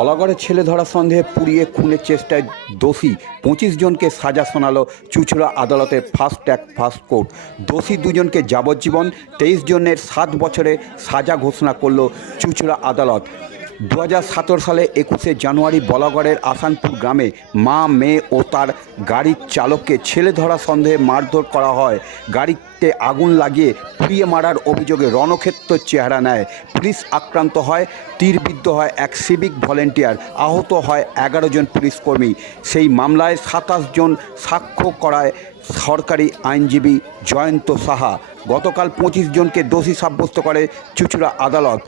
বলাগড়ে ছেলে ধরা সন্দেহে পুড়িয়ে খুনের চেষ্টায় দোষী পঁচিশ জনকে সাজা শোনালো চুচুড়া আদালতের ফার্স্ট ট্র্যাক ফার্স্ট কোর্ট। দোষী দুজনকে যাবজ্জীবন তেইশ জনের সাত বছরে সাজা ঘোষণা করল চুচুড়া আদালত। দু হাজার সতেরো সালে একুশে জানুয়ারি বলাগড়ের আসানপুর গ্রামে মা, মেয়ে ও তার গাড়ির চালককে ছেলে ধরা সন্দেহে মারধর করা হয়। গাড়িতে আগুন লাগিয়ে পুড়িয়ে মারার অভিযোগে রণক্ষেত্র চেহারা নেয়। পুলিশ আক্রান্ত হয়, তীরবিদ্ধ হয় এক সিভিক ভলেন্টিয়ার, আহত হয় এগারো জন পুলিশকর্মী সেই মামলায় সাতাশ জন সাক্ষ্য করায় সরকারি আইনজীবী জয়ন্ত সাহা। গতকাল পঁচিশ জনকে দোষী সাব্যস্ত করে চুচুড়া আদালত।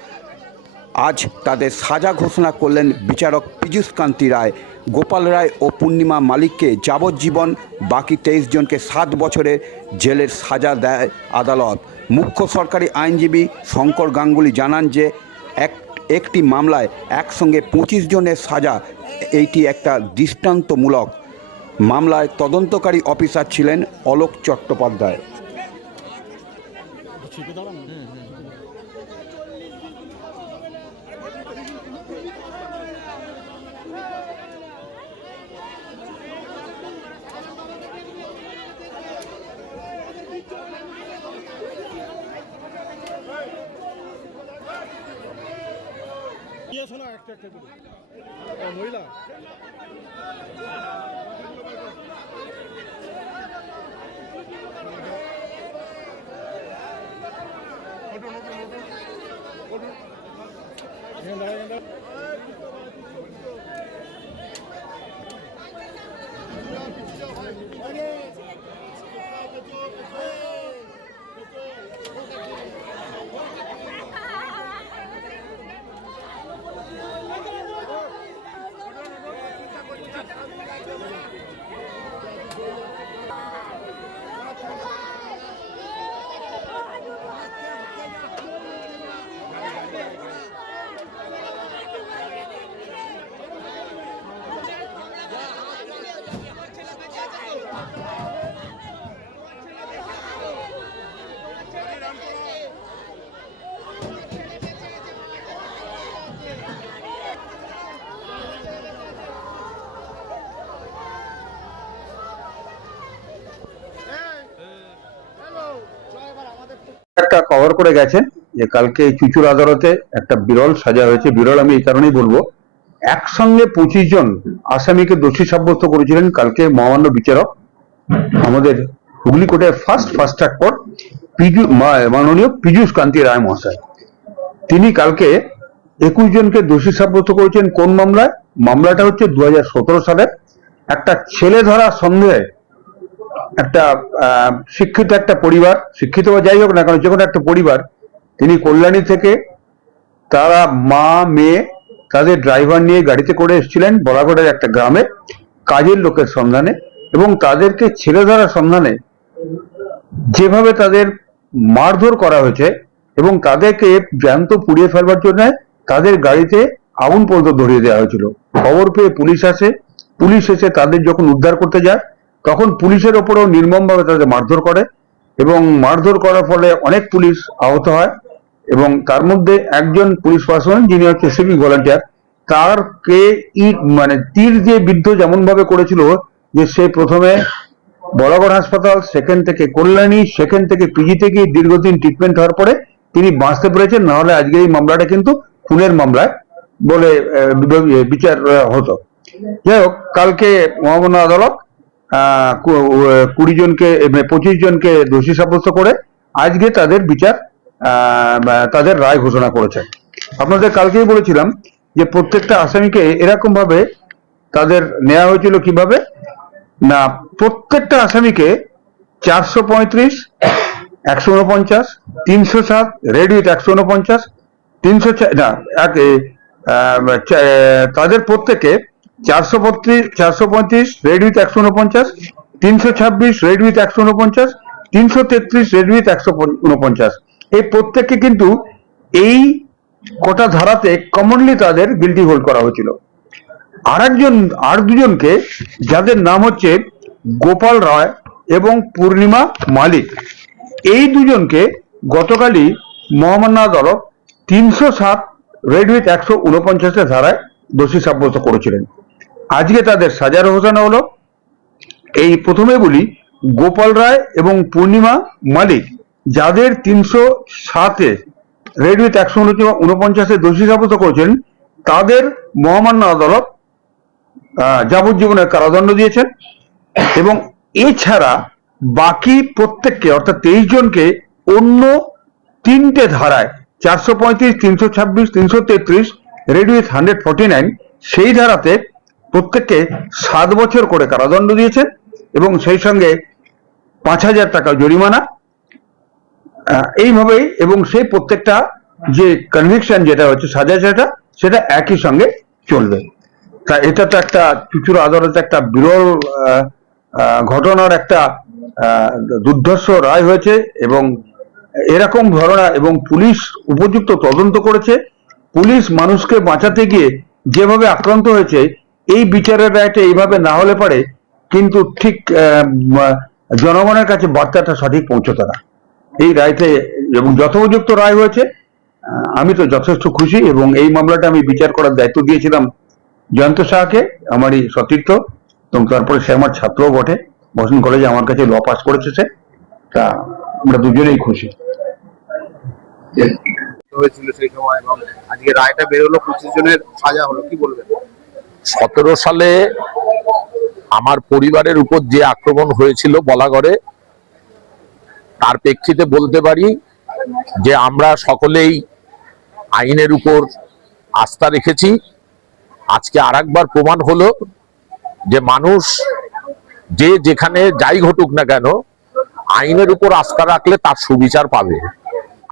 আজ তাদের সাজা ঘোষণা করলেন বিচারক পীযূষ কান্তি রায়। গোপাল রায় ও পূর্ণিমা মালিককে যাবজ্জীবন, বাকি তেইশ জনকে সাত বছরের জেলের সাজা দেয় আদালত। মুখ্য সরকারি আইনজীবী শঙ্কর গাঙ্গুলি জানান যে, এক, একটি মামলায় একসঙ্গে পঁচিশ জনের সাজা, এইটি একটা দৃষ্টান্তমূলক। মামলায় তদন্তকারী অফিসার ছিলেন অলোক চট্টোপাধ্যায়। নিয়ে শোনা একটা একটা করে। মহিলা। একটা কভার করে গেছে যে কালকে চুচুর আদালতে একটা বিরল সাজা হয়েছে। বিরল আমি এই কারণেই বলব। একসঙ্গে পঁচিশ জন আসামিকে দোষী সাব্যস্ত করেছিলেন কালকে মহামান্য বিচারক। আমাদের হুগলি কোর্টের ফার্স্ট ফার্স্ট ট্র্যাক কোর্ট পিজু মাননীয় পীযূষ কান্তি রায় মহাশয়। তিনি কালকে একুশ জনকে দোষী সাব্যস্ত করেছেন কোন মামলায়? মামলাটা হচ্ছে দু সালের। একটা ছেলে ধরা সন্দেহে একটা শিক্ষিত একটা পরিবার, শিক্ষিত বা যাই হোক না কেন যে কোনো একটা পরিবার, তিনি কল্যাণী থেকে তারা মা, মেয়ে তাদের ড্রাইভার নিয়ে গাড়িতে করে এসেছিলেন বলাগড়ের একটা গ্রামে, কাজের লোকের সন্ধানে এবং তাদেরকে ছেলে ধরার সন্ধানে যেভাবে তাদের মারধর করা হয়েছে এবং তাদেরকে জ্যান্ত পুড়িয়ে ফেলবার জন্য তাদের গাড়িতে আগুন পর্যন্ত ধরিয়ে দেওয়া হয়েছিল। খবর পেয়ে পুলিশ আসে, পুলিশ এসে তাদের যখন উদ্ধার করতে যায় তখন পুলিশের ওপরেও নির্মমভাবে তাদের মারধর করে এবং মারধর করার ফলে অনেক পুলিশ আহত হয় এবং তার মধ্যে একজন পুলিশ পার্সন যিনি হচ্ছে সিভিক ভলান্টিয়ার, তার কে ইট মানে তীর দিয়ে বিদ্ধ যেমন ভাবে করেছিল, যে সে প্রথমে বরাবর হাসপাতাল, সেখান থেকে কল্যাণী, সেখান থেকে পিজিতে গিয়ে দীর্ঘদিন ট্রিটমেন্ট হওয়ার পরে তিনি বাঁচতে পেরেছেন, নাহলে আজকে এই মামলাটা কিন্তু খুনের মামলায় বলে বিচার হতো। যাই হোক, কালকে মহামান্য আদালত কুড়ি জনকে মানে পঁচিশ জনকে দোষী সাব্যস্ত করে আজকে তাদের বিচার তাদের রায় ঘোষণা করেছে। আপনাদের কালকেই বলেছিলাম যে প্রত্যেকটা আসামিকে এরকম ভাবে তাদের নেওয়া হয়েছিল কীভাবে? না, প্রত্যেকটা আসামিকে চারশো পঁয়ত্রিশ, একশো উনপঞ্চাশ তিনশো সাত, রেড উইথ একশো উনপঞ্চাশ তিনশো না তাদের প্রত্যেকে চারশো বত্রিশ, চারশো পঁয়ত্রিশ রেড উইথ একশো উনপঞ্চাশ, তিনশো ছাব্বিশ রেড উইথ একশো উনপঞ্চাশ, তিনশো তেত্রিশ রেড উইথ একশো উনপঞ্চাশ। এই প্রত্যেককে কিন্তু এই কোটা ধারাতে কমনলি তাদের গিলটি হোল্ড করা হয়েছিল। আর একজন আর দুজনকে যাদের নাম হচ্ছে গোপাল রায় এবং পূর্ণিমা মালিক, এই দুজনকে গতকালই মহামান্য আদালত তিনশো সাত রেড উইথ একশো উনপঞ্চাশের ধারায় দোষী সাব্যস্ত করেছিলেন। আজকে তাদের সাজার ঘোষণা হলো। এই প্রথমে বলি, গোপাল রায় এবং পূর্ণিমা মালিক, যাদের তিনশো সাতে রেড উইথ একশো উনপঞ্চাশে দোষী সাব্যস্ত করেছেন, তাদের মহামান্য আদালত যাবজ্জীবনের কারাদণ্ড দিয়েছেন এবং এছাড়া বাকি প্রত্যেককে, অর্থাৎ তেইশ জনকে অন্য তিনটে ধারায়, চারশো পঁয়ত্রিশ, তিনশো ছাব্বিশ, তিনশো তেত্রিশ, রেড হান্ড্রেড ফর্টি নাইন, সেই ধারাতে প্রত্যেককে সাত বছর করে কারাদণ্ড দিয়েছেন এবং সেই সঙ্গে পাঁচ হাজার টাকা জরিমানা। এইভাবেই এবং সেই প্রত্যেকটা যে কনভিকশন যেটা হচ্ছে, সাজা যেটা, সেটা একই সঙ্গে চলবে। তা এটা তো একটা চুচুর আদালতে একটা বিরল ঘটনার একটা দুর্ধর্ষ রায় হয়েছে এবং এরকম ঘটনা এবং পুলিশ উপযুক্ত তদন্ত করেছে। পুলিশ মানুষকে বাঁচাতে গিয়ে যেভাবে আক্রান্ত হয়েছে এই বিচারের রায়টা এইভাবে না হলে পারে কিন্তু ঠিক জনগণের কাছে বার্তাটা সঠিক পৌঁছতো না। এই রায়তে এবং যথোপযুক্ত রায় হয়েছে আমি তো যথেষ্ট খুশি এবং এই মামলাটা আমি বিচার করার দায়িত্ব দিয়েছিলাম জয়ন্ত শাহকে, আমারই সতীর্থ এবং তারপরে সে আমার ছাত্রও বটে। বসন কলেজে আমার কাছে ল পাস করেছে সে। তা আমরা দুজনেই খুশি। হয়েছিল সেই সময় এবং আজকে রায়টা বেরোলো পঁচিশ জনের সাজা হলো, কি বলবেন? সতেরো সালে আমার পরিবারের উপর যে আক্রমণ হয়েছিল বলাগড়ে, তার প্রেক্ষিতে বলতে পারি যে আমরা সকলেই আইনের উপর আস্থা রেখেছি। আজকে আরেকবার প্রমাণ হলো যে মানুষ যে যেখানে যাই ঘটুক না কেন, আইনের উপর আস্থা রাখলে তার সুবিচার পাবে।